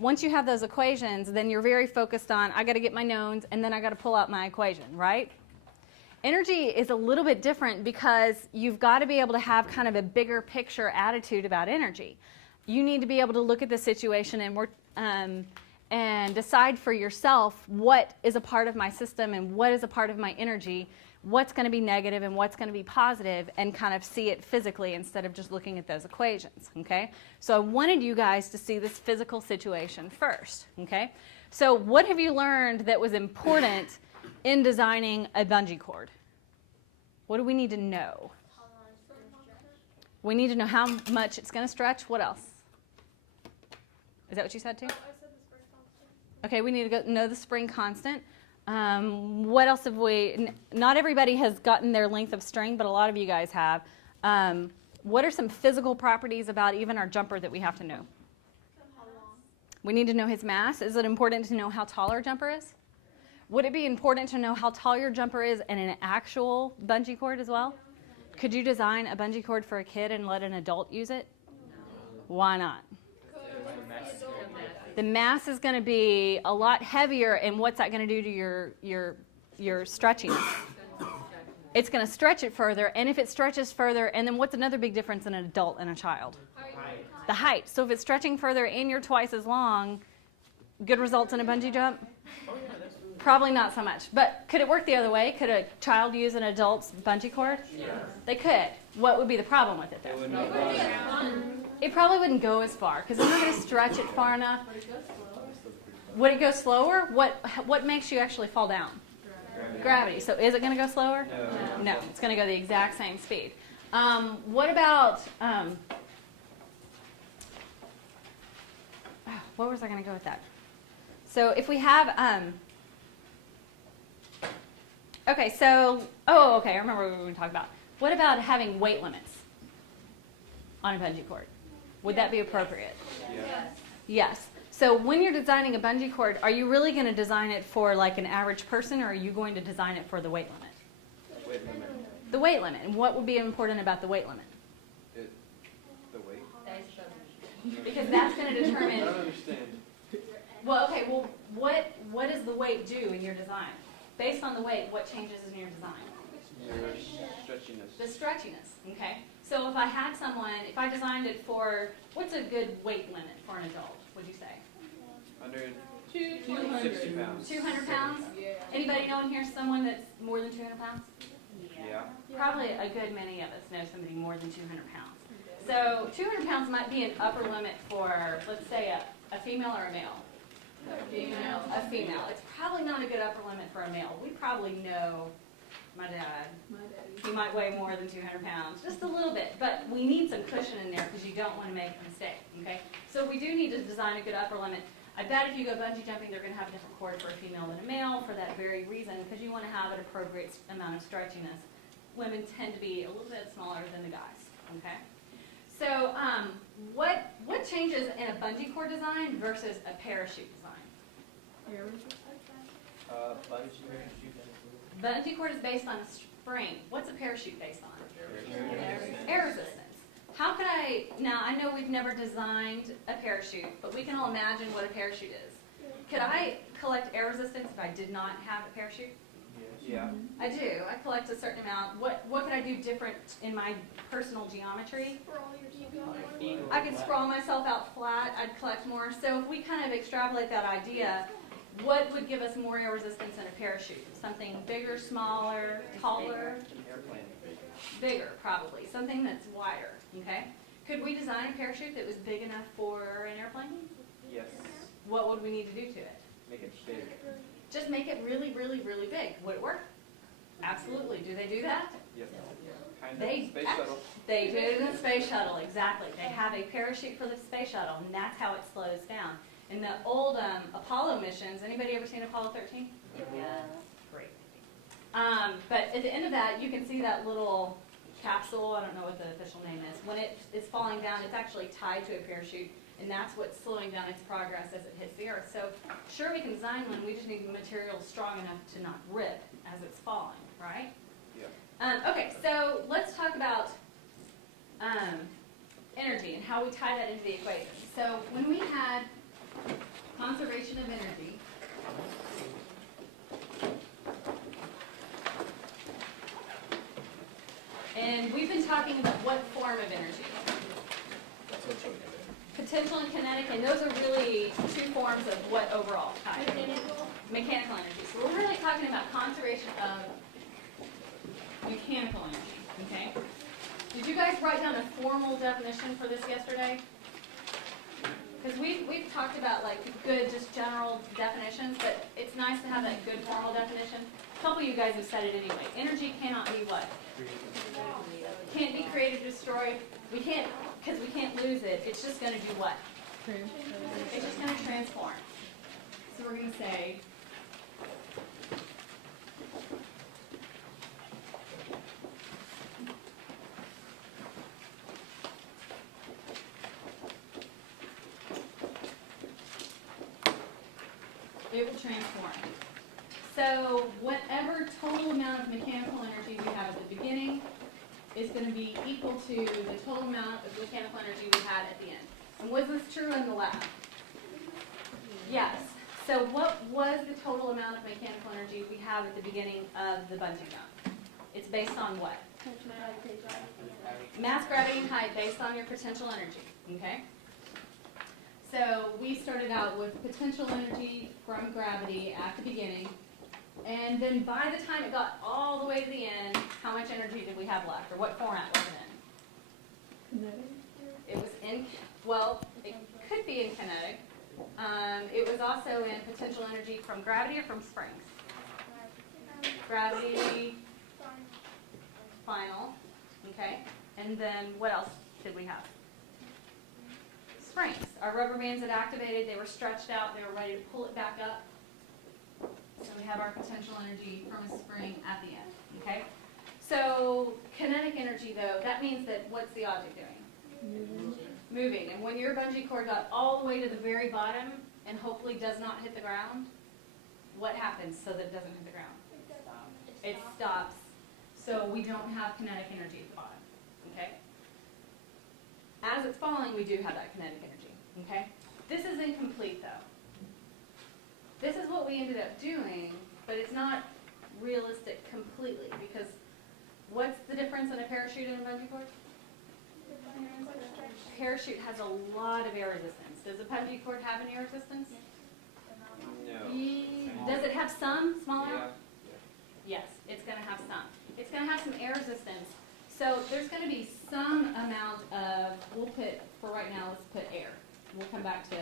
once you have those equations, then you're very focused on, I got to get my knowns, and then I got to pull out my equation, right? Energy is a little bit different because you've got to be able to have kind of a bigger picture attitude about energy. You need to be able to look at the situation and decide for yourself what is a part of my system and what is a part of my energy, what's going to be negative and what's going to be positive, and kind of see it physically instead of just looking at those equations, okay? So I wanted you guys to see this physical situation first, okay? So what have you learned that was important in designing a bungee cord? What do we need to know? We need to know how much it's going to stretch. What else? Is that what you said too? I said the spring constant. Okay, we need to know the spring constant. What else have we, not everybody has gotten their length of string, but a lot of you guys have. What are some physical properties about even our jumper that we have to know? How long? We need to know his mass. Is it important to know how tall our jumper is? Would it be important to know how tall your jumper is in an actual bungee cord as well? Could you design a bungee cord for a kid and let an adult use it? No. Why not? The mass is going to be a lot heavier, and what's that going to do to your stretchiness? It's going to stretch it further, and if it stretches further, and then what's another big difference in an adult and a child? Height. The height. So if it's stretching further and you're twice as long, good results in a bungee jump? Probably not so much. But could it work the other way? Could a child use an adult's bungee cord? Yes. They could. What would be the problem with it, though? It probably wouldn't go as far because it's not going to stretch it far enough. Would it go slower? What makes you actually fall down? Gravity. So is it going to go slower? No. It's going to go the exact same speed. What about, where was I going to go with that? So if we have, okay, so, okay, I remember what we were going to talk about. What about having weight limits on a bungee cord? Would that be appropriate? Yes. Yes. So when you're designing a bungee cord, are you really going to design it for like an average person, or are you going to design it for the weight limit? Weight limit. The weight limit. And what would be important about the weight limit? The weight? Because that's going to I determine, don't understand. well, okay, well, what does the weight do in your design? Based on the weight, what changes in your design? Your stretchiness. The stretchiness, okay? So if I had someone, if I designed it for, what's a good weight limit for an adult, would you say? Under 200. 60 pounds. 200 pounds? Yeah. Anybody know in here someone that's more than 200 pounds? Yeah. Probably a good many of us know somebody more than 200 pounds. So 200 pounds might be an upper limit for, let's say, a female or a male? Female. A female. It's probably not a good upper limit for a male. We probably know my dad. He might weigh more than 200 pounds, just a little bit. But we need some cushion in there because you don't want to make a mistake, okay? So we do need to design a good upper limit. I bet if you go bungee jumping, they're going to have a different cord for a female than a male for that very reason, because you want to have an appropriate amount of stretchiness. Women tend to be a little bit smaller than the guys, okay? So what changes in a bungee cord design versus a parachute design? Bungee cord is based on a spring. What's a parachute based on? Air resistance. How could now I know we've never designed a parachute, but we can all imagine what a parachute is. Could I collect air resistance if I did not have a parachute? Yeah. I do. I collect a certain amount. What could I do different in my personal geometry? I could sprawl myself out flat. I'd collect more. So if we kind of extrapolate that idea, what would give us more air resistance than a parachute? Something bigger, smaller, taller? An airplane. Bigger, probably. Something that's wider, okay? Could we design a parachute that was big enough for an airplane? Yes. What would we need to do to it? Make it big. Just make it really, really, really big. Would it work? Absolutely. Do they do that? Yes. Kind of. They Space shuttle. They do it in the space shuttle, exactly. They have a parachute for the space shuttle, and that's how it slows down. In the old Apollo missions, anybody ever seen Apollo 13? Yeah. Great. But at the end of that, you can see that little capsule. I don't know what the official name is. When it is falling down, it's actually tied to a parachute, and that's what's slowing down its progress as it hits the Earth. So sure, we can design one. We just need material strong enough to not rip as it's falling, right? Yeah. Okay, so let's talk about energy and how we tie that into the equation. So when we had conservation of energy. And we've been talking about what form of energy. Potential and kinetic, and those are really two forms of what overall type? Mechanical energy. So we're really talking about conservation of mechanical energy, okay? Did you guys write down a formal definition for this yesterday? Because we've talked about like good, just general definitions, but it's nice to have that good formal definition. A couple of you guys have said it anyway. Energy cannot be what? Can't be created, destroyed. We can't, because we can't lose it. It's just going to do what? It's just going to transform. So we're going to say, it will transform. So whatever total amount of mechanical energy we have at the beginning is going to be equal to the total amount of mechanical energy we had at the end. And was this true in the lab? Yes. So what was the total amount of mechanical energy we have at the beginning of the bungee jump? It's based on what? Mass, gravity, and height based on your potential energy, okay? So we started out with potential energy from gravity at the beginning, and then by the time it got all the way to the end, how much energy did we have left, or what format was it in? It was in, well, it could be in kinetic. It was also in potential energy from gravity or from springs? Gravity, final, okay? And then what else did we have? Springs. Our rubber bands had activated, they were stretched out, they were ready to pull it back up. So we have our potential energy from a spring at the end, okay? So kinetic energy though, that means that what's the object doing? Moving. And when your bungee cord got all the way to the very bottom and hopefully does not hit the ground, what happens so that it doesn't hit the ground? It stops. So we don't have kinetic energy at the bottom, okay? As it's falling, we do have that kinetic energy, okay? This is incomplete though. This is what we ended up doing, but it's not realistic completely because what's the difference in a parachute and a bungee cord? Parachute has a lot of air resistance. Does a bungee cord have any air resistance? No. Does it have some small Yeah. amount? Yes, it's going to have some. It's going to have some air resistance. So there's going to be some amount of, we'll put, for right now, let's put air. We'll come back to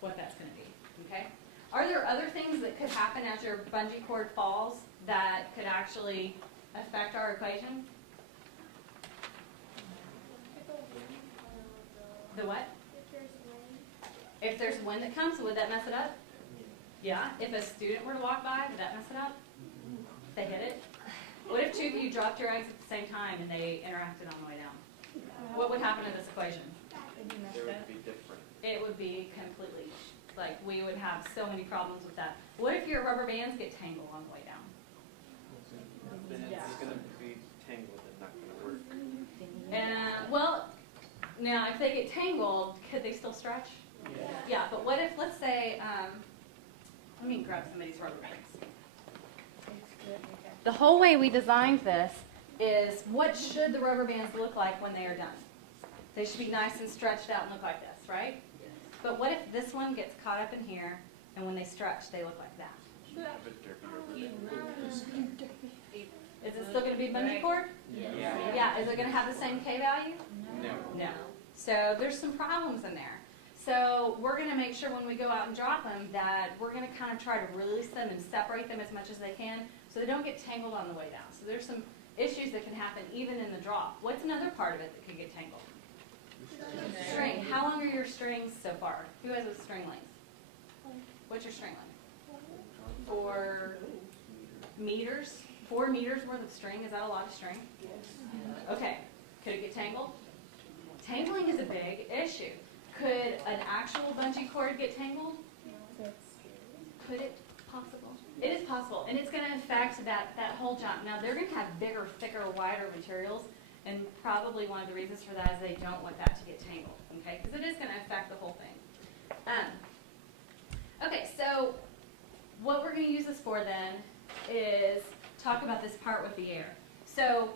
what that's going to be, okay? Are there other things that could happen as your bungee cord falls that could actually affect our equation? The what? If there's wind that comes, would that mess it up? Yeah. If a student were to walk by, would that mess it up? If they hit it? What if two of you dropped your eggs at the same time and they interacted on the way down? What would happen to this equation? It would be different. It would be completely, like, we would have so many problems with that. What if your rubber bands get tangled on the way down? Then it's going to be tangled and not going to work. And, well, now if they get tangled, could they still stretch? Yeah, but what if, let's say, let me grab somebody's rubber bands. The whole way we designed this is what should the rubber bands look like when they are done? They should be nice and stretched out and look like this, right? But what if this one gets caught up in here and when they stretch they look like that? A bit dirty. Is it still going to be bungee cord? Yeah. Yeah, is it going to have the same K value? No. No. So there's some problems in there. So we're going to make sure when we go out and drop them that we're going to kind of try to release them and separate them as much as they can so they don't get tangled on the way down. So there's some issues that can happen even in the drop. What's another part of it that could get tangled? String. How long are your strings so far? Who has a string length? What's your string length? 4 meters? 4 meters worth of string? Is that a lot of string? Okay. Could it get tangled? Tangling is a big issue. Could an actual bungee cord get tangled? Could it? Possible. It is possible, and it's going to affect that whole jump. Now, they're going to have bigger, thicker, wider materials, and probably one of the reasons for that is they don't want that to get tangled, okay? Because it is going to affect the whole thing. use this for then is talk about this part with the air. So